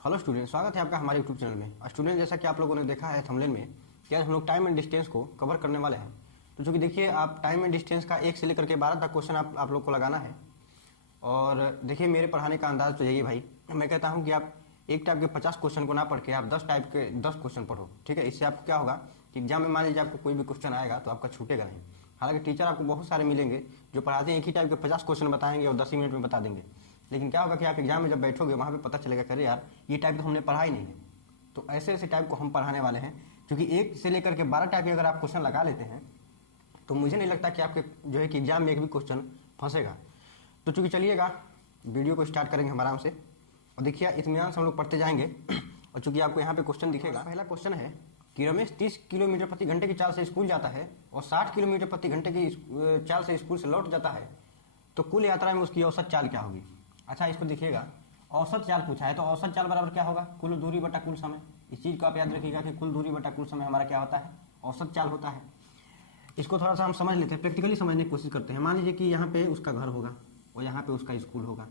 Hello student, स्वागत है आपका हमारे यूट्यूब चैनल में। स्टूडेंट, जैसा कि आप लोगों ने देखा है थंबनेल में कि आज हम लोग टाइम एंड डिस्टेंस को कवर करने वाले हैं। तो चूंकि देखिए, आप टाइम एंड डिस्टेंस का 1 से लेकर के 12 तक क्वेश्चन आप लोग को लगाना है। और देखिए, मेरे पढ़ाने का अंदाज तो यही भाई, मैं कहता हूँ कि आप एक टाइप के 50 क्वेश्चन को ना पढ़ के आप 10 टाइप के 10 क्वेश्चन पढ़ो। ठीक है, इससे आपको क्या होगा कि एग्जाम में मान लीजिए आपको कोई भी क्वेश्चन आएगा तो आपका छूटेगा नहीं। हालांकि टीचर आपको बहुत सारे मिलेंगे जो पढ़ाते हैं एक ही टाइप के 50 क्वेश्चन बताएंगे और 10 ही मिनट में बता देंगे। लेकिन क्या होगा कि आप एग्जाम में जब बैठोगे वहाँ पे पता चलेगा कि यार ये टाइप तो हमने पढ़ा ही नहीं है। तो ऐसे ऐसे टाइप को हम पढ़ाने वाले हैं, क्योंकि 1 से लेकर के 12 टाइप के अगर आप क्वेश्चन लगा लेते हैं तो मुझे नहीं लगता कि आपके जो है कि एग्जाम में एक भी क्वेश्चन फंसेगा। तो चूंकि चलिएगा वीडियो को स्टार्ट करेंगे हम आराम से, और देखिए इत्मीनान से हम लोग पढ़ते जाएंगे। और चूंकि आपको यहाँ पे क्वेश्चन दिखेगा, पहला क्वेश्चन है कि रमेश 30 किलोमीटर प्रति घंटे की चाल से स्कूल जाता है और 60 किलोमीटर प्रति घंटे की चाल से स्कूल से लौट जाता है, तो कुल यात्रा में उसकी औसत चाल क्या होगी। अच्छा, इसको देखिएगा, औसत चाल पूछा है तो औसत चाल बराबर क्या होगा, कुल दूरी बटा कुल समय। इस चीज को आप याद रखिएगा कि कुल दूरी बटा कुल समय हमारा क्या होता है, औसत चाल होता है। इसको थोड़ा सा हम समझ लेते हैं, प्रैक्टिकली समझने की कोशिश करते हैं। मान लीजिए कि यहाँ पे उसका घर होगा और यहाँ पे उसका स्कूल होगा।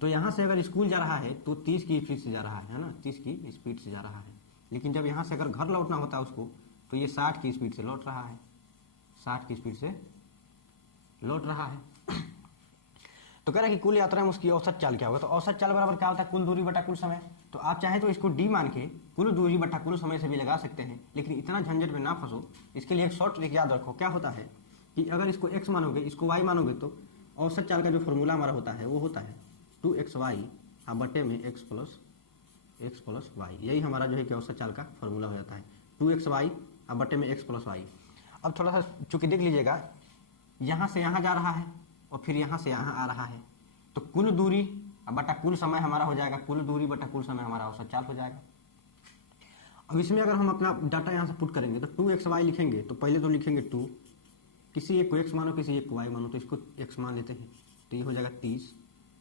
तो यहाँ से अगर स्कूल जा रहा है तो 30 की स्पीड से जा रहा है ना, 30 की स्पीड से जा रहा है। लेकिन जब यहाँ से अगर घर लौटना होता है उसको, तो ये 60 की स्पीड से लौट रहा है, 60 की स्पीड से लौट रहा है। तो कह रहा है कि कुल यात्रा में उसकी औसत चाल क्या होगा। तो औसत चाल बराबर क्या होता है, कुल दूरी बटा कुल समय। तो आप चाहें तो इसको डी मान के कुल दूरी बटा कुल समय से भी लगा सकते हैं, लेकिन इतना झंझट में ना फंसो। इसके लिए एक शॉर्ट ट्रिक याद रखो। क्या होता है कि अगर इसको x मानोगे, इसको y मानोगे, तो औसत चाल का जो फॉर्मूला हमारा होता है वो होता है 2xy बटे में x प्लस y। यही हमारा जो है कि औसत चाल का फॉर्मूला हो जाता है, 2xy बटे में x प्लस y। अब थोड़ा सा चूंकि देख लीजिएगा, यहाँ से यहाँ जा रहा है और फिर यहाँ से यहाँ आ रहा है, तो कुल दूरी बटा कुल समय हमारा हो जाएगा, कुल दूरी बटा कुल समय हमारा औसत चाल हो जाएगा। अब इसमें अगर हम अपना डाटा यहाँ से पुट करेंगे तो 2xy लिखेंगे, तो पहले तो लिखेंगे 2, किसी एक को x मानो किसी एक को y मानो, तो इसको x मान लेते हैं, तो ये हो जाएगा 30,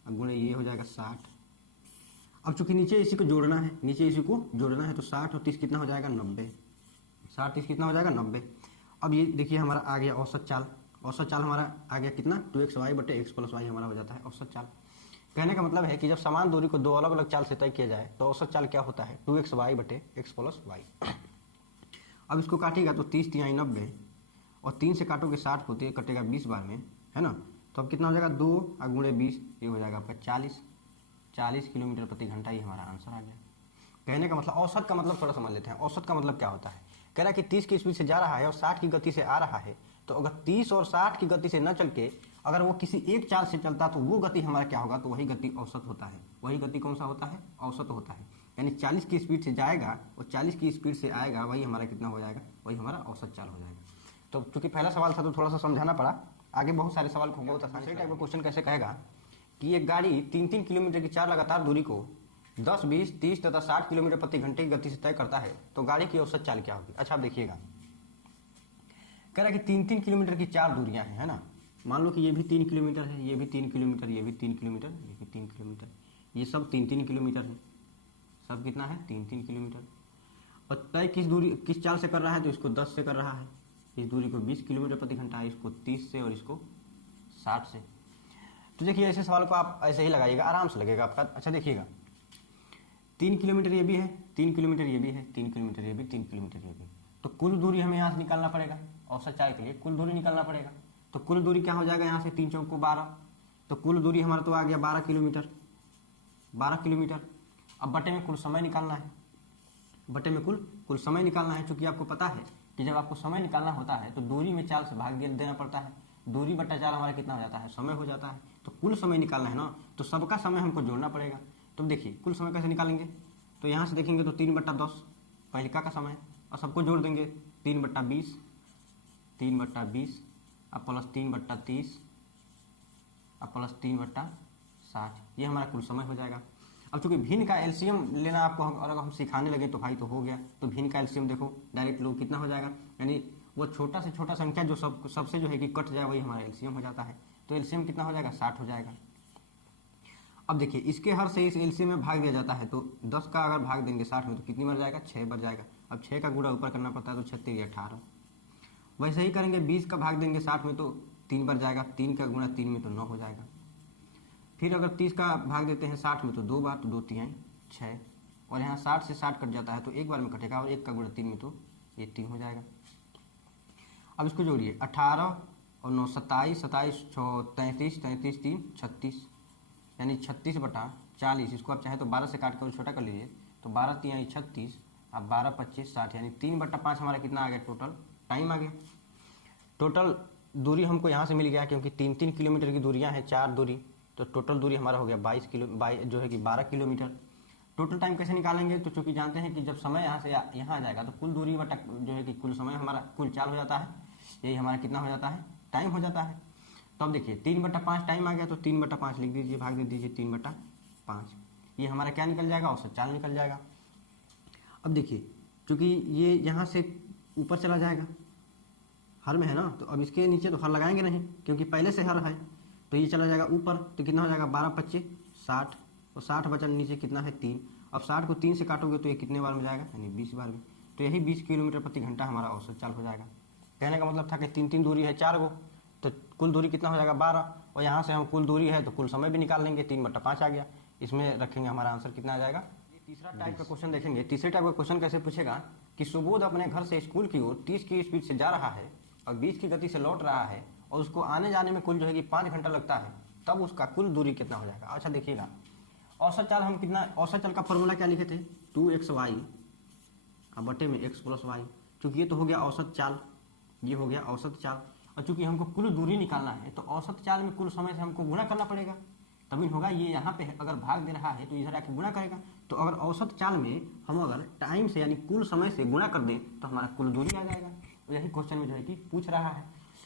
अब गुणे ये हो जाएगा 60। अब चूंकि नीचे इसी को जोड़ना है, नीचे इसी को जोड़ना है, तो 60 और 30 कितना हो जाएगा 90, 60 30 कितना हो जाएगा 90। अब ये देखिए हमारा आ गया औसत चाल। औसत चाल हमारा आ गया कितना, 2xy बटे x प्लस y हमारा हो जाता है औसत चाल। कहने का मतलब है कि जब समान दूरी को दो अलग अलग चाल से तय किया जाए तो औसत चाल क्या होता है, 2xy बटे x प्लस y। अब इसको काटिएगा तो 30 तिहाई 90, और 3 से काटोगे 60 को, तो कटेगा 20 बार में, है ना। तो अब कितना हो जाएगा 2 गुणे 20, ये हो जाएगा आपका 40 किलोमीटर प्रति घंटा। ये हमारा आंसर आ गया। कहने का मतलब, औसत का मतलब थोड़ा समझ लेते हैं। औसत का मतलब क्या होता है, कह रहा है कि 30 की स्पीड से जा रहा है और 60 की गति से आ रहा है। तो अगर 30 और 60 की गति से न चल के अगर वो किसी एक चाल से चलता तो वो गति हमारा क्या होगा, तो वही गति औसत होता है। वही गति कौन सा होता है, औसत होता है। यानी 40 की स्पीड से जाएगा और 40 की स्पीड से आएगा, वही हमारा कितना हो जाएगा, वही हमारा औसत चाल हो जाएगा। तो चूंकि पहला सवाल था तो थोड़ा सा समझाना पड़ा, आगे बहुत सारे सवाल को बहुत आसानी से टाइप का क्वेश्चन कैसे कहेगा कि एक गाड़ी 3-3 किलोमीटर की 4 लगातार दूरी को 10, 20, 30 तथा 60 किलोमीटर प्रति घंटे की गति से तय करता है, तो गाड़ी की औसत चाल क्या होगी। अच्छा, आप देखिएगा, कह रहा है कि 3-3 किलोमीटर की 4 दूरियां हैं, है ना। मान लो कि ये भी 3 किलोमीटर है, ये भी 3 किलोमीटर, ये भी 3 किलोमीटर, ये भी 3 किलोमीटर, ये सब 3-3 किलोमीटर है। सब कितना है, 3-3 किलोमीटर। और तय किस दूरी किस चाल से कर रहा है, तो इसको 10 से कर रहा है, इस दूरी को 20 किलोमीटर प्रति घंटा, इसको 30 से और इसको 60 से। तो देखिए, ऐसे सवाल को आप ऐसे ही लगाइएगा, आराम से लगेगा आपका। अच्छा देखिएगा, 3 किलोमीटर ये भी है, 3 किलोमीटर ये भी है, 3 किलोमीटर ये भी, 3 किलोमीटर ये भी। तो कुल दूरी हमें यहाँ से निकालना पड़ेगा, औसत चाल के लिए कुल दूरी निकालना पड़ेगा। तो कुल दूरी क्या हो जाएगा, यहाँ से 3 चौक को 12, तो कुल दूरी हमारा तो आ गया 12 किलोमीटर, 12 किलोमीटर। अब बटे में कुल समय निकालना है, बटे में कुल समय निकालना है। चूंकि आपको पता है कि जब आपको समय निकालना होता है तो दूरी में चाल से भाग देना पड़ता है। दूरी बटा चाल हमारा कितना हो जाता है, समय हो जाता है। तो कुल समय निकालना है ना, तो सबका समय हमको जोड़ना पड़ेगा। तो देखिए कुल समय कैसे निकालेंगे, तो यहाँ से देखेंगे तो 3/10 पहलिका का समय, और सबको जोड़ देंगे 3/20, 3/20 अब प्लस 3/30 अब प्लस 3/60, ये हमारा कुल समय हो जाएगा। अब चूंकि भिन्न का एलसीएम लेना आपको अगर हम सिखाने लगे तो भाई तो हो गया। तो भिन्न का एलसीएम देखो डायरेक्ट लो कितना हो जाएगा, यानी वो छोटा से छोटा संख्या जो सबसे जो है कि कट जाए वही हमारा एलसीएम हो जाता है। तो एलसीएम कितना हो जाएगा, 60 हो जाएगा। अब देखिए, इसके हर से इस एलसीएम में भाग दिया जाता है, तो 10 का अगर भाग देंगे 60 में तो कितनी बार जाएगा, 6 बार जाएगा। अब 6 का गुणा ऊपर करना पड़ता है, तो 36 18। वैसे ही करेंगे, 20 का भाग देंगे 60 में तो 3 बार जाएगा, 3 का गुणा 3 में तो 9 हो जाएगा। फिर अगर 30 का भाग देते हैं 60 में तो 2 बार, तो 2 तिहाई 6। और यहाँ 60 से 60 कट जाता है तो एक बार में कटेगा, और 1 का गुणा 3 में तो ये 3 हो जाएगा। अब इसको जोड़िए, 18 और 9 27, 27 6 33, 33 3 36, यानी 36/40। इसको आप चाहे तो 12 से काट कर छोटा कर लीजिए, तो 12 3 36, अब 12 25 60, यानी 3/5 हमारा कितना आ गया, टोटल टाइम आ गया। टोटल दूरी हमको यहाँ से मिल गया, क्योंकि 3-3 किलोमीटर की दूरियाँ हैं, 4 दूरी, तो टोटल दूरी हमारा हो गया 12 किलोमीटर। टोटल टाइम कैसे निकालेंगे, तो चूंकि जानते हैं कि जब समय यहाँ से यहाँ आ जाएगा तो कुल दूरी बटा जो है कि कुल समय हमारा कुल चाल हो जाता है, यही हमारा कितना हो जाता है, टाइम हो जाता है। तो अब देखिए 3/5 टाइम आ गया, तो 3/5 लिख दीजिए, भाग दे दीजिए 3/5, ये हमारा क्या निकल जाएगा, औसत चाल निकल जाएगा। अब देखिए चूँकि ये यहाँ से ऊपर चला जाएगा, हर में है ना, तो अब इसके नीचे तो हर लगाएंगे नहीं क्योंकि पहले से हर है, तो ये चला जाएगा ऊपर, तो कितना हो जाएगा 12 25 60, और 60 बचा नीचे कितना है 3। अब 60 को 3 से काटोगे तो ये कितने बार में जाएगा, यानी 20 बार में, तो यही 20 किलोमीटर प्रति घंटा हमारा औसत चाल हो जाएगा। कहने का मतलब था कि 3-3 दूरी है 4 गो, तो कुल दूरी कितना हो जाएगा 12, और यहाँ से हम कुल दूरी है तो कुल समय भी निकाल लेंगे, 3/5 आ गया, इसमें रखेंगे हमारा आंसर कितना आ जाएगा। ये तीसरा टाइप का क्वेश्चन देखेंगे। तीसरे टाइप का क्वेश्चन कैसे पूछेगा कि सुबोध अपने घर से स्कूल की ओर 30 की स्पीड से जा रहा है और 20 की गति से लौट रहा है, और उसको आने जाने में कुल जो है कि 5 घंटा लगता है, तब उसका कुल दूरी कितना हो जाएगा। अच्छा देखिएगा, औसत चाल हम कितना, औसत चाल का फॉर्मूला क्या लिखे थे, 2xy अब बटे में x + y, चूंकि ये तो हो गया औसत चाल, ये हो गया औसत चाल, और चूंकि हमको कुल दूरी निकालना है तो औसत चाल में कुल समय से हमको गुणा करना पड़ेगा, तभी होगा। ये यहाँ पे अगर भाग दे रहा है तो इधर आके गुणा करेगा, तो अगर औसत चाल में हम अगर टाइम से यानी कुल समय से गुणा कर दें तो हमारा कुल दूरी आ जाएगा। तो यही क्वेश्चन में जो है कि पूछ रहा है।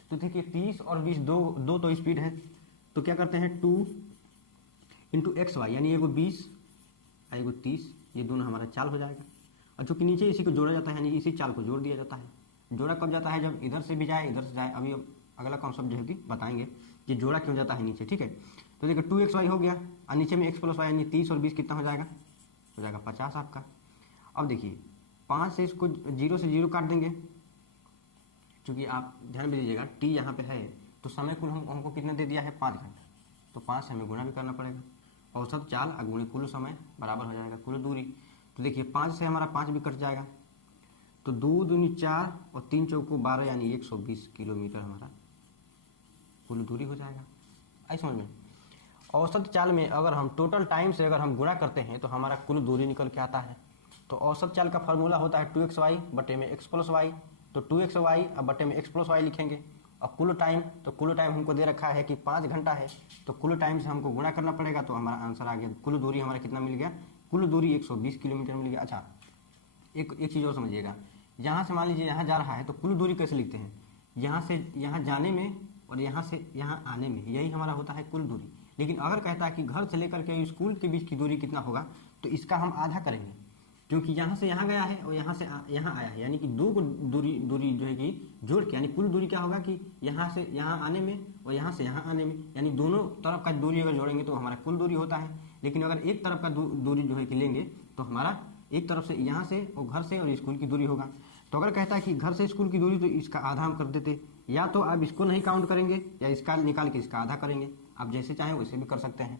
तो देखिए 30 और 20 दो तो स्पीड है, तो क्या करते हैं 2 × xy, यानी एगो 20 एगो 30, ये दोनों हमारा चाल हो जाएगा। और चूंकि नीचे इसी को जोड़ा जाता है, यानी इसी चाल को जोड़ दिया जाता है। जोड़ा कब जाता है, जब इधर से भी जाए इधर से जाए। अभी अगला कॉन्सेप्ट जो है कि बताएंगे कि जोड़ा क्यों जाता है नीचे, ठीक है। तो देखिए 2xy हो गया, और नीचे में x + y, यानी 30 और 20 कितना हो जाएगा, 50 आपका। अब देखिए 5 से इसको 0 से 0 काट देंगे, चूँकि आप ध्यान भी दीजिएगा t यहाँ पे है, तो समय कुल हमको कितना दे दिया है 5 घंटा, तो 5 से हमें गुणा भी करना पड़ेगा। औसत चाल अगुणे कुल समय बराबर हो जाएगा कुल दूरी। तो देखिए 5 से हमारा 5 भी कट जाएगा, तो 2 दूनी 4 और 3 चौको 12, यानी 120 किलोमीटर हमारा कुल दूरी हो जाएगा। आई समझ में। औसत चाल में अगर हम टोटल टाइम से अगर हम गुणा करते हैं तो हमारा कुल दूरी निकल के आता है। तो औसत चाल का फार्मूला होता है 2xy बटे में x + y, तो 2xy अब बटे में x + y लिखेंगे। और कुल टाइम, तो कुल टाइम हमको दे रखा है कि 5 घंटा है, तो कुल टाइम से हमको गुणा करना पड़ेगा, तो हमारा आंसर आ गया। कुल दूरी हमारा कितना मिल गया, कुल दूरी 120 किलोमीटर मिल गया। अच्छा एक चीज़ और समझिएगा, यहाँ से मान लीजिए यहाँ जा रहा है तो कुल दूरी कैसे लिखते हैं, यहाँ से यहाँ जाने में और यहाँ से यहाँ आने में, यही हमारा होता है कुल दूरी। लेकिन अगर कहता है कि घर से लेकर के स्कूल के बीच की दूरी कितना होगा, तो इसका हम आधा करेंगे, क्योंकि यहाँ से यहाँ गया है और यहाँ से यहाँ आया है, यानी कि 2 को दूरी जो है कि जोड़ के, यानी कुल दूरी क्या होगा कि यहाँ से यहाँ आने में और यहाँ से यहाँ आने में, यानी दोनों तरफ का दूरी अगर जोड़ेंगे तो हमारा कुल दूरी होता है। लेकिन अगर एक तरफ का दूरी जो है कि लेंगे तो हमारा एक तरफ से यहाँ से और घर से और स्कूल की दूरी होगा। तो अगर कहता है कि घर से स्कूल की दूरी, तो इसका आधा हम कर देते, या तो आप इसको नहीं काउंट करेंगे या इसका निकाल के इसका आधा करेंगे, आप जैसे चाहें वैसे भी कर सकते हैं।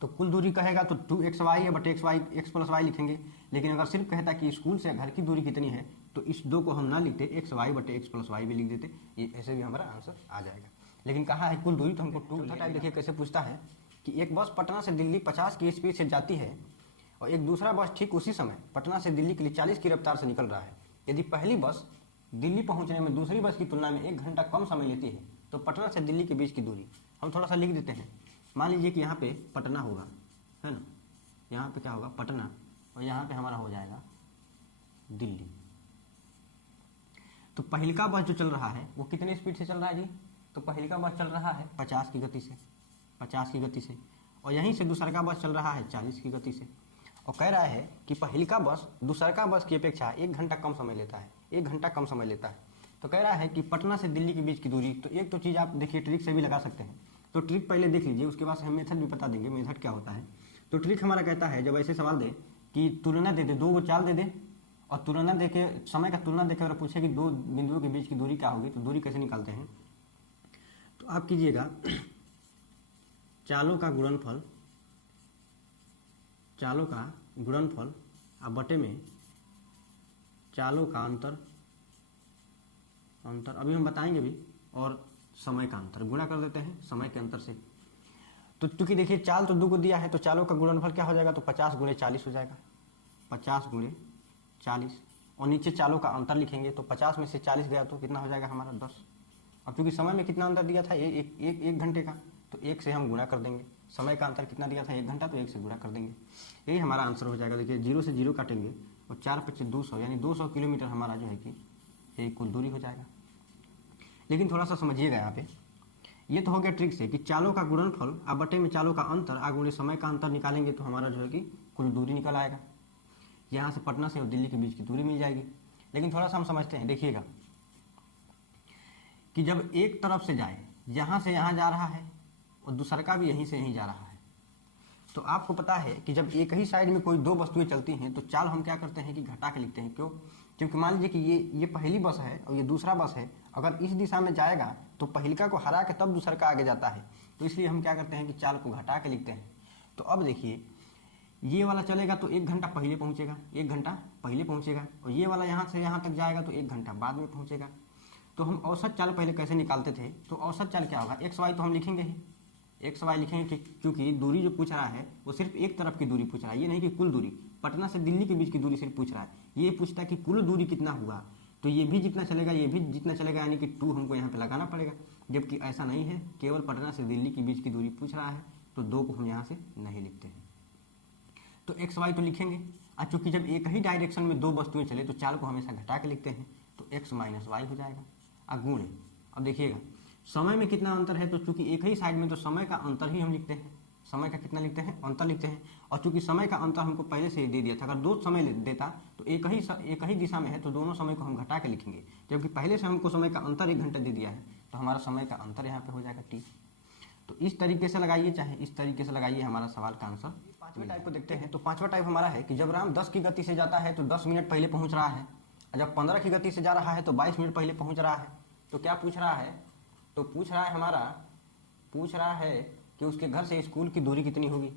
तो कुल दूरी कहेगा तो 2xy बटे x + y लिखेंगे। लेकिन अगर सिर्फ कहता कि स्कूल से घर की दूरी कितनी है, तो इस 2 को हम ना लिखते, xy बटे x + y भी लिख देते, ये ऐसे भी हमारा आंसर आ जाएगा। लेकिन कहा है कुल दूरी, तो हमको 2 टाइप देखिए कैसे पूछता है कि एक बस पटना से दिल्ली 50 की स्पीड से जाती है और एक दूसरा बस ठीक उसी समय पटना से दिल्ली के लिए 40 की रफ्तार से निकल रहा है। यदि पहली बस दिल्ली पहुंचने में दूसरी बस की तुलना में 1 घंटा कम समय लेती है, तो पटना से दिल्ली के बीच की दूरी हम थोड़ा सा लिख देते हैं। मान लीजिए कि यहाँ पे पटना होगा, है ना, यहाँ पे क्या होगा पटना, और यहाँ पे हमारा हो जाएगा दिल्ली। तो पहिलका बस जो चल रहा है वो कितने स्पीड से चल रहा है जी, तो पहिलका बस चल रहा है 50 की गति से, 50 की गति से, और यहीं से दूसरा का बस चल रहा है 40 की गति से। और कह रहा है कि पहिलका बस दूसरा बस की अपेक्षा 1 घंटा कम समय लेता है, 1 घंटा कम समय लेता है। तो कह रहा है कि पटना से दिल्ली के बीच की दूरी, तो एक तो चीज़ आप देखिए ट्रिक से भी लगा सकते हैं, तो ट्रिक पहले देख लीजिए, उसके बाद हम मेथड भी बता देंगे मेथड क्या होता है। तो ट्रिक हमारा कहता है जब ऐसे सवाल दे कि तुलना दे दे, 2 को चाल दे दे और तुलना दे के समय का तुलना दे के अगर पूछे कि 2 बिंदुओं के बीच की दूरी क्या होगी, तो दूरी कैसे निकालते हैं, तो आप कीजिएगा चालों का गुणनफल अब बटे में चालों का अंतर अभी हम बताएंगे भी, और समय का अंतर गुणा कर देते हैं समय के अंतर से। तो चूंकि देखिए चाल तो 2 को दिया है, तो चालों का गुणनफल क्या हो जाएगा, तो 50 गुणे 40 हो जाएगा, 50 गुणे 40। और नीचे चालों का अंतर लिखेंगे, तो 50 में से 40 गया तो कितना हो जाएगा हमारा 10। अब चूंकि समय में कितना अंतर दिया था, एक घंटे का, तो 1 से हम गुणा कर देंगे। समय का अंतर कितना दिया था, 1 घंटा, तो 1 से गुणा कर देंगे। यही हमारा आंसर हो जाएगा। देखिए 0 से 0 काटेंगे और 4 पच्चीस 200, यानी 200 किलोमीटर हमारा जो है कि ये कुल दूरी हो जाएगा। लेकिन थोड़ा सा समझिएगा यहाँ पे, ये तो हो गया ट्रिक से कि चालों का गुणनफल अब बटे में चालों का अंतर आगुणे समय का अंतर निकालेंगे तो हमारा जो है कि कुल दूरी निकल आएगा। यहाँ से पटना से और दिल्ली के बीच की दूरी मिल जाएगी। लेकिन थोड़ा सा हम समझते हैं, देखिएगा कि जब एक तरफ से जाए, यहाँ से यहाँ जा रहा है और दूसरा का भी यहीं से यहीं जा रहा है, तो आपको पता है कि जब एक ही साइड में कोई 2 वस्तुएं चलती हैं तो चाल हम क्या करते हैं कि घटा के लिखते हैं। क्यों? क्योंकि मान लीजिए कि ये पहली बस है और ये दूसरा बस है, अगर इस दिशा में जाएगा तो पहिलका को हरा के तब दूसरा का आगे जाता है, तो इसलिए हम क्या करते हैं कि चाल को घटा के लिखते हैं। तो अब देखिए ये वाला चलेगा तो 1 घंटा पहले पहुंचेगा, 1 घंटा पहले पहुंचेगा, और ये वाला यहाँ से यहाँ तक जाएगा तो 1 घंटा बाद में पहुंचेगा। तो हम औसत चाल पहले कैसे निकालते थे, तो औसत चाल क्या होगा, एक्स वाई तो हम लिखेंगे ही, एक्स वाई लिखेंगे क्योंकि दूरी जो पूछ रहा है वो सिर्फ एक तरफ की दूरी पूछ रहा है, ये नहीं कि कुल दूरी। पटना से दिल्ली के बीच की दूरी सिर्फ पूछ रहा है, ये पूछता है कि कुल दूरी कितना हुआ, तो ये भी जितना चलेगा ये भी जितना चलेगा, यानी कि 2 हमको यहाँ पे लगाना पड़ेगा। जबकि ऐसा नहीं है, केवल पटना से दिल्ली के बीच की दूरी पूछ रहा है, तो 2 को हम यहाँ से नहीं लिखते हैं। तो एक्स वाई तो लिखेंगे, और चूंकि जब एक ही डायरेक्शन में 2 वस्तुएं चले तो चाल को हमेशा घटा के लिखते हैं, तो एक्स माइनस वाई हो जाएगा। गुणे, अब देखिएगा समय में कितना अंतर है, तो चूंकि एक ही साइड में तो समय का अंतर ही हम लिखते हैं, समय का कितना लिखते हैं, अंतर लिखते हैं। और चूंकि समय का अंतर हमको पहले से ही दे दिया था, अगर 2 समय देता तो एक ही दिशा में है तो दोनों समय को हम घटा के लिखेंगे, जबकि पहले से हमको समय का अंतर 1 घंटा दे दिया है, तो हमारा समय का अंतर यहाँ पे हो जाएगा टी। तो इस तरीके से लगाइए, चाहे इस तरीके से लगाइए, हमारा सवाल का आंसर। 5वें टाइप को देखते हैं। तो 5वां टाइप हमारा है कि जब राम 10 की गति से जाता है तो 10 मिनट पहले पहुंच रहा है, और जब 15 की गति से जा रहा है तो 22 मिनट पहले पहुंच रहा है। तो क्या पूछ रहा है, तो पूछ रहा है कि उसके घर से स्कूल की दूरी कितनी होगी।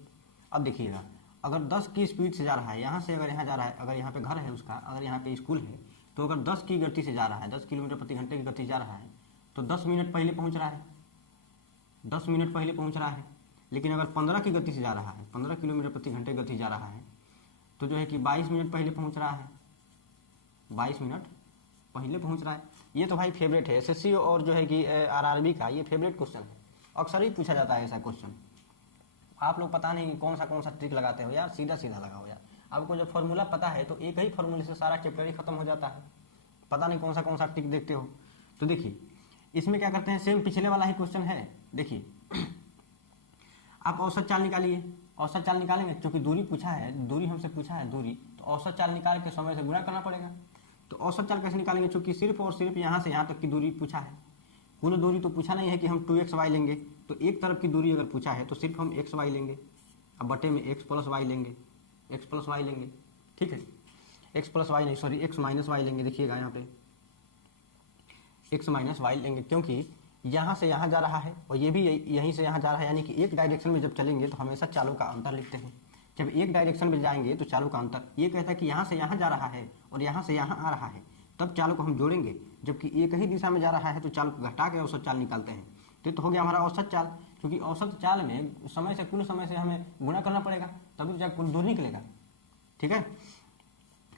अब देखिएगा, अगर 10 की स्पीड से जा रहा है, यहाँ से अगर यहाँ जा रहा है, अगर यहाँ पे घर है उसका, अगर यहाँ पे स्कूल है, तो अगर 10 की गति से जा रहा है, 10 किलोमीटर प्रति घंटे की गति से जा रहा है, तो 10 मिनट पहले पहुँच रहा है, 10 मिनट पहले पहुँच रहा है। लेकिन अगर 15 की गति से जा रहा है, 15 किलोमीटर प्रति घंटे की गति से जा रहा है, तो जो है कि 22 मिनट पहले पहुँच रहा है, 22 मिनट पहले पहुँच रहा है। ये तो भाई फेवरेट है एसएससी और जो है कि आरआरबी का, ये फेवरेट क्वेश्चन है, अक्सर ही पूछा जाता है ऐसा क्वेश्चन। आप लोग पता नहीं कौन सा ट्रिक लगाते हो यार, सीधा सीधा लगाओ यार। आपको जब फॉर्मूला पता है तो एक ही फॉर्मूले से सारा चैप्टर ही खत्म हो जाता है, पता नहीं कौन सा ट्रिक देखते हो। तो देखिए इसमें क्या करते हैं, सेम पिछले वाला ही क्वेश्चन है। देखिए आप औसत चाल निकालिए, औसत चाल निकालेंगे, क्योंकि दूरी पूछा है, दूरी हमसे पूछा है दूरी, तो औसत चाल निकाल के समय से गुणा करना पड़ेगा। तो औसत चाल कैसे निकालेंगे, क्योंकि सिर्फ और सिर्फ यहाँ से यहाँ तक की दूरी पूछा है, कुल दूरी तो पूछा नहीं है कि हम 2xy लेंगे। तो एक तरफ की दूरी अगर पूछा है तो सिर्फ हम xy लेंगे, अब बटे में x प्लस वाई लेंगे, x प्लस वाई लेंगे, ठीक है, x प्लस वाई नहीं, सॉरी x माइनस वाई लेंगे। देखिएगा यहाँ पे x माइनस वाई लेंगे, क्योंकि यहाँ से यहाँ जा रहा है और ये भी यहीं से यहाँ जा रहा है, यानी कि एक डायरेक्शन में जब चलेंगे तो हमेशा चालों का अंतर लिखते हैं। जब एक डायरेक्शन में जाएंगे तो चालों का अंतर, ये कहता है कि यहाँ से यहाँ जा रहा है और यहाँ से यहाँ आ रहा है, तब चालों को हम जोड़ेंगे। जबकि एक ही दिशा में जा रहा है तो चाल को घटा के औसत चाल निकालते हैं। तो हो गया हमारा औसत चाल, क्योंकि औसत चाल में समय से कुल समय से हमें गुणा करना पड़ेगा, तभी तो कुल दूरी निकलेगा, ठीक है।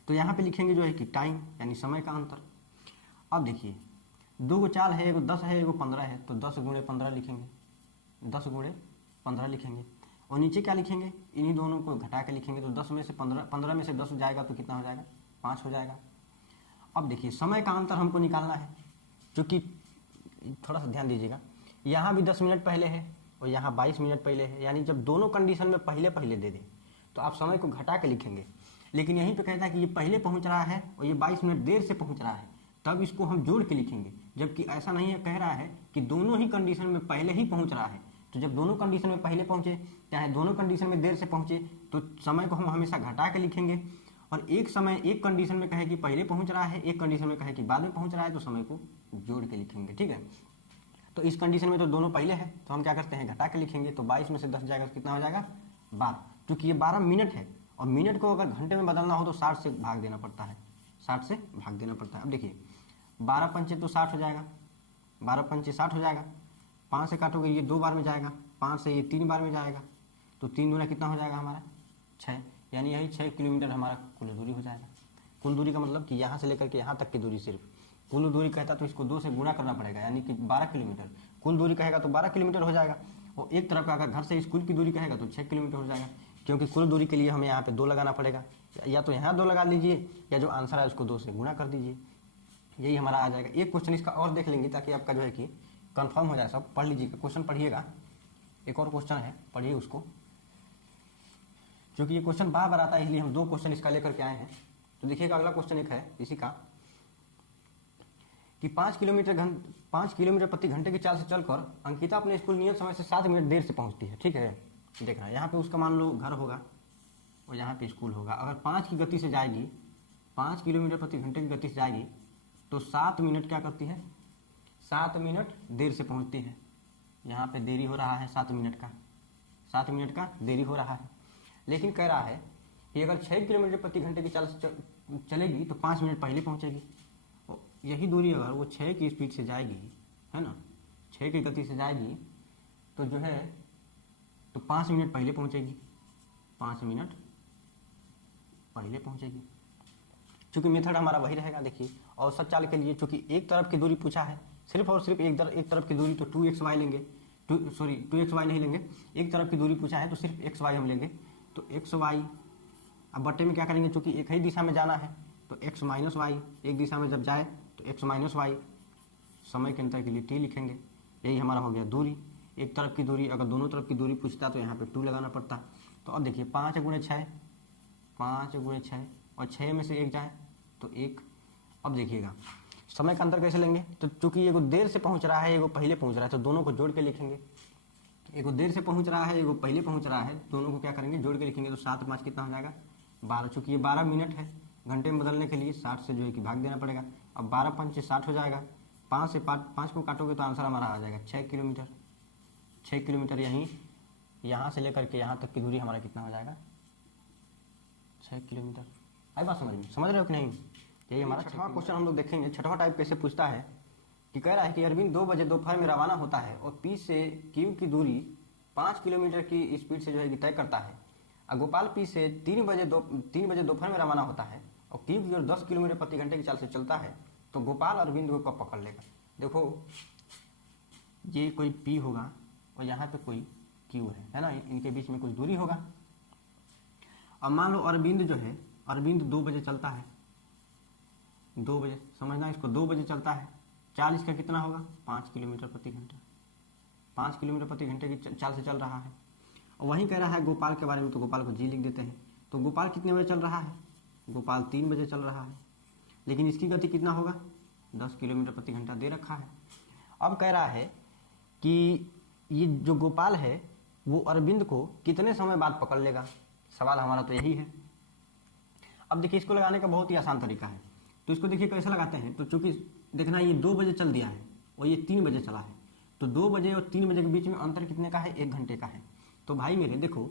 तो यहाँ पे लिखेंगे जो है कि टाइम यानी समय का अंतर। अब देखिए 2 गो चाल है, एगो 10 है एगो 15 है, तो 10 गुणे 15 लिखेंगे, 10 गुणे 15 लिखेंगे। और नीचे क्या लिखेंगे, इन्हीं दोनों को घटा के लिखेंगे। तो 10 में से 15 में से 10 जाएगा तो कितना हो जाएगा, 5 हो जाएगा। अब देखिए समय का अंतर हमको निकालना है, क्योंकि थोड़ा सा ध्यान दीजिएगा, यहाँ भी 10 मिनट पहले है और यहाँ 22 मिनट पहले है, यानी जब दोनों कंडीशन में पहले पहले दे दें तो आप समय को घटा के लिखेंगे। लेकिन यहीं पे कहता है कि ये पहले पहुँच रहा है और ये 22 मिनट देर से पहुँच रहा है, तब इसको हम जोड़ के लिखेंगे। जबकि ऐसा नहीं है, कह रहा है कि दोनों ही कंडीशन में पहले ही पहुँच रहा है, तो जब दोनों कंडीशन में पहले पहुँचे चाहे दोनों कंडीशन में देर से पहुँचे तो समय को हम हमेशा घटा के लिखेंगे। और एक समय एक कंडीशन में कहे कि पहले पहुंच रहा है, एक कंडीशन में कहे कि बाद में पहुंच रहा है, तो समय को जोड़ के लिखेंगे, ठीक है। तो इस कंडीशन में तो दोनों पहले है, तो हम क्या करते हैं घटा के लिखेंगे। तो 22 में से 10 जाएगा तो कितना हो जाएगा, 12, क्योंकि ये 12 मिनट है और मिनट को अगर घंटे में बदलना हो तो 60 से भाग देना पड़ता है, 60 से भाग देना पड़ता है। अब देखिए 12 पंचे तो 60 हो जाएगा, 12 पंचे 60 हो जाएगा, 5 से काटोगे ये 2 बार में जाएगा, 5 से ये 3 बार में जाएगा, तो 3 दूना कितना हो जाएगा हमारा 6, यानी यही 6 किलोमीटर हमारा कुल दूरी हो जाएगा। कुल दूरी का मतलब कि यहाँ से लेकर के यहाँ तक की दूरी, सिर्फ कुल दूरी कहता तो इसको 2 से गुणा करना पड़ेगा, यानी कि 12 किलोमीटर। कुल दूरी कहेगा तो 12 किलोमीटर हो जाएगा, और एक तरफ का अगर घर से स्कूल की दूरी कहेगा तो 6 किलोमीटर हो जाएगा, क्योंकि कुल दूरी के लिए हमें यहाँ पे 2 लगाना पड़ेगा, या तो यहाँ 2 लगा लीजिए या जो आंसर है उसको 2 से गुणा कर दीजिए, यही हमारा आ जाएगा। एक क्वेश्चन इसका और देख लेंगे ताकि आपका जो है कि कंफर्म हो जाए सब। पढ़ लीजिएगा, क्वेश्चन पढ़िएगा, एक और क्वेश्चन है, पढ़िए उसको, क्योंकि ये क्वेश्चन बार बार आता है इसलिए हम 2 क्वेश्चन इसका लेकर के आए हैं। तो देखिएगा अगला क्वेश्चन एक है इसी का कि 5 किलोमीटर प्रति घंटे की चाल से चलकर अंकिता अपने स्कूल नियत समय से 7 मिनट देर से पहुंचती है। ठीक है, देखना यहाँ पे उसका मान लो घर होगा और यहाँ पे स्कूल होगा। अगर 5 की गति से जाएगी, 5 किलोमीटर प्रति घंटे की गति से जाएगी तो 7 मिनट क्या करती है, 7 मिनट देर से पहुँचती है। यहाँ पे देरी हो रहा है 7 मिनट का, 7 मिनट का देरी हो रहा है। लेकिन कह रहा है कि अगर 6 किलोमीटर प्रति घंटे की चाल से चलेगी तो 5 मिनट पहले पहुँचेगी। यही दूरी अगर वो 6 की स्पीड से जाएगी, है ना, 6 की गति से जाएगी तो जो है तो 5 मिनट पहले पहुंचेगी, 5 मिनट पहले पहुंचेगी। चूंकि मेथड हमारा वही रहेगा। देखिए औसत चाल के लिए चूंकि एक तरफ की दूरी पूछा है, सिर्फ और सिर्फ एक तरफ की दूरी, तो 2xy लेंगे, 2xy नहीं लेंगे, एक तरफ की दूरी पूछा है तो सिर्फ xy हम लेंगे। तो xy अब बट्टे में क्या करेंगे, चूंकि एक ही दिशा में जाना है तो x माइनस वाई, एक दिशा में जब जाए तो x माइनस वाई, समय के अंतर के लिए t लिखेंगे। यही हमारा हो गया दूरी, एक तरफ की दूरी। अगर दोनों तरफ की दूरी पूछता तो यहाँ पे 2 लगाना पड़ता। तो अब देखिए 5 गुणे 6, 5 गुणे 6 और 6 में से 1 जाए तो 1। अब देखिएगा समय का अंतर कैसे लेंगे, तो चूंकि एगो देर से पहुँच रहा है एगो पहले पहुँच रहा है तो दोनों को जोड़ के लिखेंगे। एगो देर से पहुँच रहा है एगो पहले पहुँच रहा है, दोनों को क्या करेंगे, जोड़ के लिखेंगे। तो 7 5 कितना हो जाएगा 12, चूँकि ये 12 मिनट है, घंटे में बदलने के लिए 60 से जो है कि भाग देना पड़ेगा। अब 12 पंचे 60 हो जाएगा, 5 से 5 को काटोगे तो आंसर हमारा आ जाएगा 6 किलोमीटर। 6 किलोमीटर यहीं यहाँ से लेकर के यहाँ तक की दूरी हमारा कितना हो जाएगा 6 किलोमीटर। आई बात समझ में, समझ रहे हो कि नहीं। यही हमारा 6वां क्वेश्चन हम लोग देखेंगे। 6वां टाइप कैसे पूछता है कि कह रहा है कि अरविंद 2 बजे दोपहर में रवाना होता है और पी से क्यू की दूरी 5 किलोमीटर की स्पीड से जो है कि तय करता है। और गोपाल पी से 3 बजे दोपहर में रवाना होता है और क्यू की ओर 10 किलोमीटर प्रति घंटे की चाल से चलता है, तो गोपाल अरविंद को कब पकड़ लेगा। देखो ये कोई पी होगा और यहाँ पे कोई क्यू है ना, इनके बीच में कुछ दूरी होगा। अब मान लो अरविंद जो है, अरविंद 2 बजे चलता है, 2 बजे समझना इसको, 2 बजे चलता है, चाल इसका कितना होगा 5 किलोमीटर प्रति घंटे, 5 किलोमीटर प्रति घंटे की चाल से चल रहा है। और वहीं कह रहा है गोपाल के बारे में, तो गोपाल को जी लिख देते हैं। तो गोपाल कितने बजे चल रहा है, गोपाल 3 बजे चल रहा है, लेकिन इसकी गति कितना होगा 10 किलोमीटर प्रति घंटा दे रखा है। अब कह रहा है कि ये जो गोपाल है वो अरविंद को कितने समय बाद पकड़ लेगा, सवाल हमारा तो यही है। अब देखिए इसको लगाने का बहुत ही आसान तरीका है। तो इसको देखिए कैसे लगाते हैं, तो चूंकि देखना ये 2 बजे चल दिया है और ये 3 बजे चला है, तो 2 बजे और 3 बजे के बीच में अंतर कितने का है, 1 घंटे का है। तो भाई मेरे देखो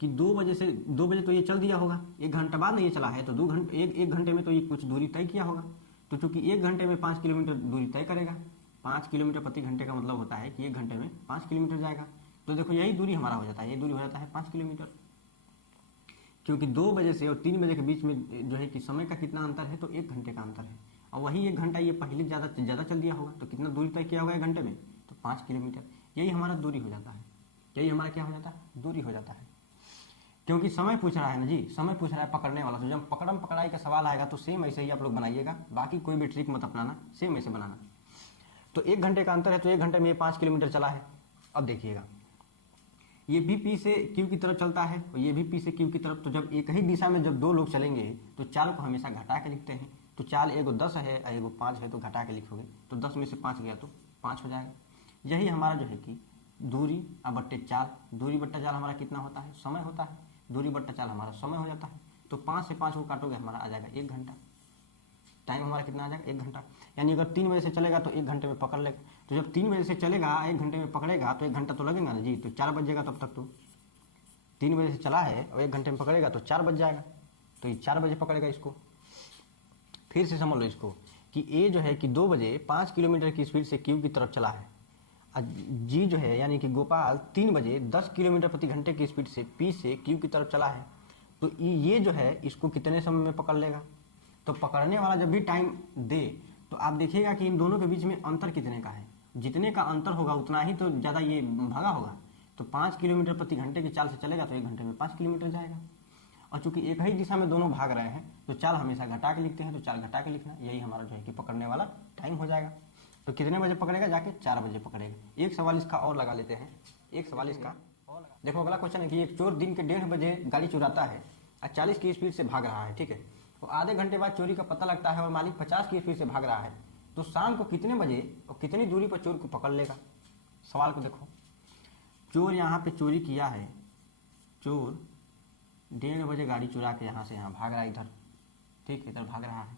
कि 2 बजे तो ये चल दिया होगा, 1 घंटा बाद नहीं ये चला है, तो 1 घंटे में तो ये कुछ दूरी तय किया होगा। तो चूंकि 1 घंटे में 5 किलोमीटर दूरी तय करेगा, 5 किलोमीटर प्रति घंटे का मतलब होता है कि 1 घंटे में 5 किलोमीटर जाएगा। तो देखो यही दूरी हमारा हो जाता है, ये दूरी हो जाता है 5 किलोमीटर। क्योंकि 2 बजे से और 3 बजे के बीच में जो है कि समय का कितना अंतर है, तो 1 घंटे का अंतर है। और वही 1 घंटा ये पहले ज़्यादा चल दिया होगा, तो कितना दूरी तय किया होगा 1 घंटे में, तो 5 किलोमीटर। यही हमारा दूरी हो जाता है, यही हमारा क्या हो जाता है, दूरी हो जाता है। क्योंकि समय पूछ रहा है ना जी, समय पूछ रहा है पकड़ने वाला। तो जब पकड़म पकड़ाई का सवाल आएगा तो सेम ऐसे ही आप लोग बनाइएगा, बाकी कोई भी ट्रिक मत अपनाना, सेम ऐसे बनाना। तो 1 घंटे का अंतर है, तो 1 घंटे में ये 5 किलोमीटर चला है। अब देखिएगा ये भी पी से क्यू की तरफ चलता है और ये भी पी से क्यू की तरफ। तो जब एक ही दिशा में जब 2 लोग चलेंगे तो चाल को हमेशा घटा के लिखते हैं। तो चाल एगो 10 है और एगो 5 है, तो घटा के लिखोगे तो 10 में से 5 गया तो 5 हो जाएगा। यही हमारा जो है कि दूरी अब बट्टे चाल, दूरी बट्टा चाल हमारा कितना होता है, समय होता है। दूरी बट्टा चाल हमारा समय हो जाता है। तो 5 से 5 को काटोगे हमारा आ जाएगा 1 घंटा। टाइम हमारा कितना आ जाएगा 1 घंटा। यानी अगर 3 बजे से चलेगा तो 1 घंटे में पकड़ लेगा। तो जब 3 बजे से चलेगा 1 घंटे में पकड़ेगा तो 1 घंटा तो लगेगा ना जी। तो 4 बजेगा तब तक तो 3 बजे से चला है और 1 घंटे में पकड़ेगा तो 4 बज जाएगा, तो ये 4 बजे पकड़ेगा इसको। फिर से समझ लो इसको कि ए जो है कि 2 बजे 5 किलोमीटर की स्पीड से क्यू की तरफ चला है, जी जो है यानी कि गोपाल 3 बजे 10 किलोमीटर प्रति घंटे की स्पीड से पी से क्यू की तरफ चला है, तो ये जो है इसको कितने समय में पकड़ लेगा। तो पकड़ने वाला जब भी टाइम दे तो आप देखिएगा कि इन दोनों के बीच में अंतर कितने का है, जितने का अंतर होगा उतना ही तो ज़्यादा ये भागा होगा। तो 5 किलोमीटर प्रति घंटे की चाल से चलेगा तो 1 घंटे में 5 किलोमीटर जाएगा। और चूंकि एक ही दिशा में दोनों भाग रहे हैं तो चाल हमेशा घटा के लिखते हैं, तो चाल घटा के लिखना, यही हमारा जो है कि पकड़ने वाला टाइम हो जाएगा। तो कितने बजे पकड़ेगा, जाके 4 बजे पकड़ेगा। एक सवाल इसका और लगा लेते हैं, एक सवाल इसका देखो। अगला क्वेश्चन है कि एक चोर दिन के 1:30 बजे गाड़ी चुराता है और 40 की स्पीड से भाग रहा है, ठीक है। तो आधे घंटे बाद चोरी का पता लगता है और मालिक 50 की स्पीड से भाग रहा है, तो शाम को कितने बजे और कितनी दूरी पर चोर को पकड़ लेगा। सवाल को देखो, चोर यहाँ पे चोरी किया है, चोर 1:30 बजे गाड़ी चुरा के यहाँ से यहाँ भाग रहा है, इधर, ठीक है, इधर भाग रहा है।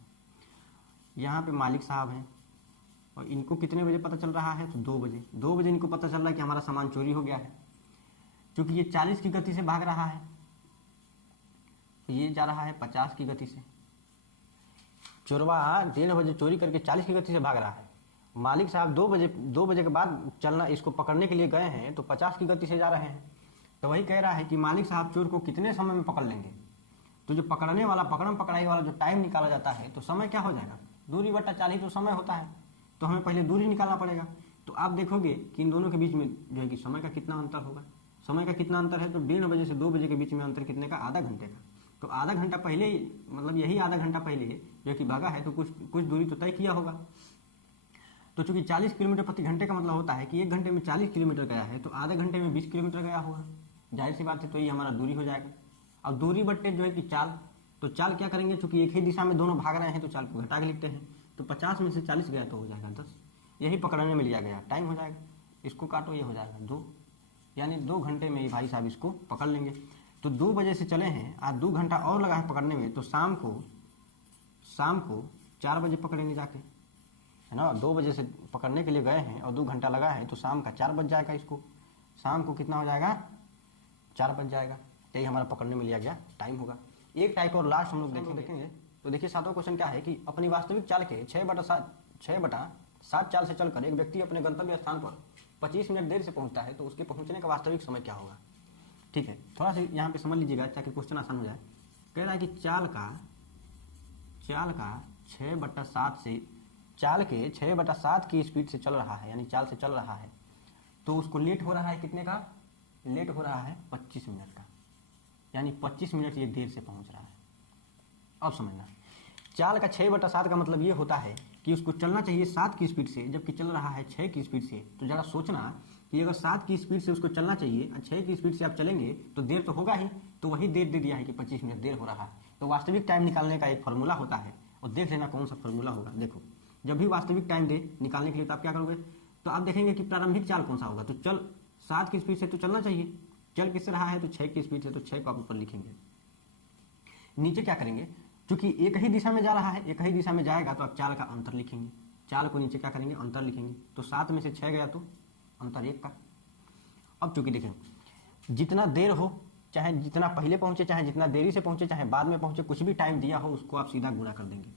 यहाँ पे मालिक साहब हैं और इनको कितने बजे पता चल रहा है, तो 2 बजे। 2 बजे इनको पता चल रहा है कि हमारा सामान चोरी हो गया है। क्योंकि ये 40 की गति से भाग रहा है तो ये जा रहा है 50 की गति से। चोरवा 1:30 बजे चोरी करके 40 की गति से भाग रहा है, मालिक साहब 2 बजे के बाद चलना इसको पकड़ने के लिए गए हैं तो 50 की गति से जा रहे हैं। तो वही कह रहा है कि मालिक साहब चोर को कितने समय में पकड़ लेंगे। तो जो पकड़ने वाला पकड़म पकड़ाई वाला जो टाइम निकाला जाता है तो समय क्या हो जाएगा, दूरी बटा 4 ही तो समय होता है, तो हमें पहले दूरी निकालना पड़ेगा। तो आप देखोगे कि इन दोनों के बीच में जो है कि समय का कितना अंतर होगा। समय का कितना अंतर है, तो 1:30 बजे से 2 बजे के बीच में अंतर कितने का, आधा घंटे का। तो आधा घंटा पहले ही, मतलब यही आधा घंटा पहले जो कि भागा है तो कुछ दूरी तो तय किया होगा। तो चूंकि 40 किलोमीटर प्रति घंटे का मतलब होता है कि 1 घंटे में 40 किलोमीटर गया है, तो आधे घंटे में 20 किलोमीटर गया होगा, जाहिर सी बात है। तो ये हमारा दूरी हो जाएगा। अब दूरी बट्टे जो है कि चाल, तो चाल क्या करेंगे, चूंकि एक ही दिशा में दोनों भाग रहे हैं तो चाल को घटा के लिखते हैं। तो 50 में से 40 गया तो हो जाएगा 10, यही पकड़ने में लिया गया टाइम हो जाएगा। इसको काटो, ये हो जाएगा 2, यानी 2 घंटे में ही भाई साहब इसको पकड़ लेंगे। तो 2 बजे से चले हैं, आज 2 घंटा और लगा है पकड़ने में, तो शाम को 4 बजे पकड़ेंगे जाके, है ना। 2 बजे से पकड़ने के लिए गए हैं और 2 घंटा लगा है तो शाम का 4 बज जाएगा। इसको शाम को कितना हो जाएगा, 4 बज जाएगा। यही हमारा पकड़ने में लिया गया टाइम होगा। एक टाइप और लास्ट हम लोग देखेंगे। तो देखिए 7वां क्वेश्चन क्या है कि अपनी वास्तविक चाल के 6/7 चाल से चलकर एक व्यक्ति अपने गंतव्य स्थान पर 25 मिनट देर से पहुंचता है, तो उसके पहुंचने का वास्तविक समय क्या होगा। ठीक है, थोड़ा सा यहाँ पे समझ लीजिएगा ताकि क्वेश्चन आसान हो जाए। कह रहा है कि चाल का 6/7 से, चाल के 6/7 की स्पीड से चल रहा है, यानी चाल से चल रहा है, तो उसको लेट हो रहा है कितने का, लेट हो रहा है 25 मिनट का, यानी 25 मिनट ये देर से पहुंच रहा है। अब समझना, चाल का 6/7 का मतलब ये होता है कि उसको चलना चाहिए 7 की स्पीड से, जबकि चल रहा है 6 की स्पीड से। तो जरा सोचना कि अगर 7 की स्पीड से उसको चलना चाहिए और 6 की स्पीड से आप चलेंगे तो देर तो होगा ही, तो वही देर दे दिया है कि 25 मिनट देर हो रहा है। तो वास्तविक टाइम निकालने का एक फार्मूला होता है, और देख लेना कौन सा फार्मूला होगा। देखो, जब भी वास्तविक टाइम दे निकालने के लिए तो आप क्या करोगे, तो आप देखेंगे कि प्रारंभिक चाल कौन सा होगा। तो चल 7 की स्पीड से तो चलना चाहिए, चल किससे रहा है, तो 6 की स्पीड से, तो 6 को आप ऊपर लिखेंगे। नीचे क्या करेंगे, क्योंकि एक ही दिशा में जा रहा है, एक ही दिशा में जाएगा तो आप चाल का अंतर लिखेंगे। चाल को नीचे क्या करेंगे, अंतर लिखेंगे। तो 7 में से 6 गया तो अंतर 1 का। अब चूंकि देखें, जितना देर हो, चाहे जितना पहले पहुंचे, चाहे जितना देरी से पहुंचे, चाहे बाद में पहुंचे, कुछ भी टाइम दिया हो उसको आप सीधा गुणा कर देंगे।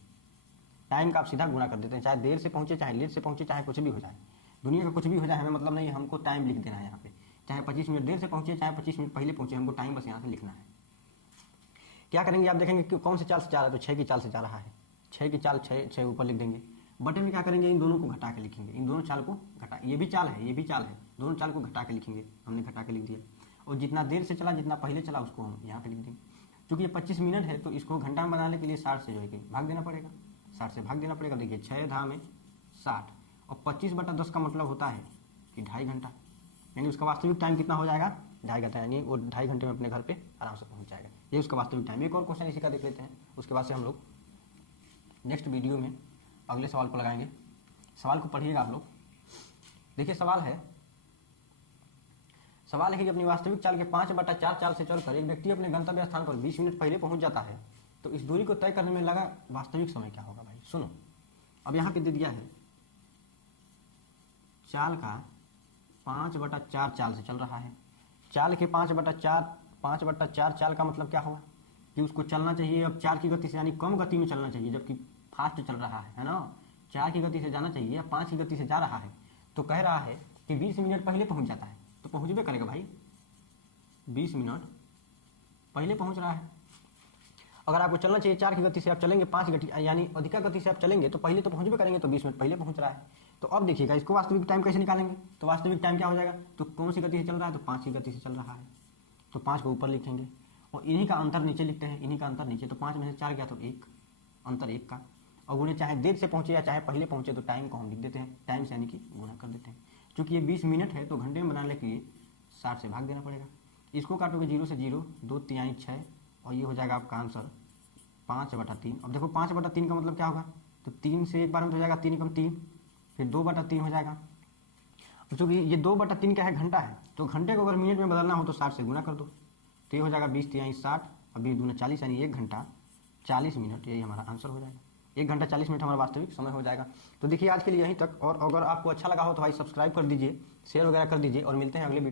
टाइम का आप सीधा गुणा कर देते हैं, चाहे देर से पहुंचे, चाहे लेट से पहुंचे, चाहे कुछ भी हो जाए, दुनिया का कुछ भी हो जाए, हमें मतलब नहीं, हमको टाइम लिख देना है यहाँ पे। चाहे 25 मिनट देर से पहुंचे, चाहे 25 मिनट पहले पहुंचे, हमको टाइम बस यहाँ से लिखना है। क्या करेंगे, आप देखेंगे कि कौन सी चाल से जा रहा है, तो 6 की चाल से जा रहा है। 6 की चाल 6 ऊपर लिख देंगे। बटे में क्या करेंगे, इन दोनों को घटा के लिखेंगे। इन दोनों चाल को घटा, ये भी चाल है, ये भी चाल है, दोनों चाल को घटा के लिखेंगे। हमने घटा के लिख दिया। और जितना देर से चला, जितना पहले चला, उसको हम यहाँ पे लिख देंगे। क्योंकि ये 25 मिनट है तो इसको घंटा में बनाने के लिए 60 से जो है कि भाग देना पड़ेगा, 60 से भाग देना पड़ेगा। देखिए 6 धा में 60 और 25/10 का मतलब होता है कि 2.5 घंटा, यानी उसका वास्तविक टाइम कितना हो जाएगा, 2.5 घंटा, यानी वो 2.5 घंटे में अपने घर पे आराम से पहुंच जाएगा। ये उसका वास्तविक टाइम। एक और क्वेश्चन इसी का देख लेते हैं, उसके बाद से हम लोग नेक्स्ट वीडियो में अगले सवाल को लगाएंगे। सवाल को पढ़िएगा आप लोग। देखिए सवाल है कि अपनी वास्तविक चाल के 5/4 चाल से चलकर एक व्यक्ति अपने गंतव्य स्थान पर 20 मिनट पहले पहुंच जाता है, तो इस दूरी को तय करने में लगा वास्तविक समय क्या होगा। भाई सुनो, अब यहाँ पे दे दिया है चाल का 5/4 चाल से चल रहा है। चाल के 5/4 5/4 चाल का मतलब क्या होगा कि उसको चलना चाहिए अब 4 की गति से, यानी कम गति में चलना चाहिए, जबकि फास्ट चल रहा है ना। 4 की गति से जाना चाहिए या 5 की गति से जा रहा है, तो कह रहा है कि 20 मिनट पहले पहुंच जाता है, तो पहुंचबे करेगा भाई, 20 मिनट पहले पहुंच रहा है। अगर आपको चलना चाहिए 4 की गति से, आप चलेंगे 5 गति यानी अधिका गति से आप चलेंगे, तो पहले तो पहुंचबे करेंगे, तो 20 मिनट पहले पहुंच रहा है। तो अब देखिएगा इसको वास्तविक टाइम कैसे निकालेंगे, तो वास्तविक टाइम क्या हो जाएगा, तो कौन सी गति से चल रहा है, तो 5 की गति से चल रहा है, तो 5 को ऊपर लिखेंगे और इन्हीं का अंतर नीचे लिखते हैं, इन्हीं का अंतर नीचे, तो 5 में से 4 गया तो 1, अंतर 1 का। और उन्हें चाहे देर से पहुंचे या चाहे पहले पहुंचे, तो टाइम को हम लिख देते हैं, टाइम से यानी कि गुणा कर देते हैं। चूंकि ये 20 मिनट है तो घंटे में बनाने के लिए 60 से भाग देना पड़ेगा। इसको काटोगे 0 से 0, 2 तिहाई 6, और ये हो जाएगा आपका आंसर 5/3। अब देखो 5/3 का मतलब क्या होगा, तो 3 से एक बार में हो जाएगा, 3 एकम 3, फिर 2/3 हो जाएगा। चूँकि ये 2/3 क्या है, घंटा है, तो घंटे को अगर मिनट में बदलना हो तो 60 से गुना कर दो, तो ये हो जाएगा 20 तिहाई 60, और 20 दूना 40, यानी 1 घंटा 40 मिनट, यही हमारा आंसर हो जाएगा। 1 घंटा 40 मिनट हमारा वास्तविक समय हो जाएगा। तो देखिए आज के लिए यहीं तक, और अगर आपको अच्छा लगा हो तो भाई सब्सक्राइब कर दीजिए, शेयर वगैरह कर दीजिए, और मिलते हैं अगले वीडियो।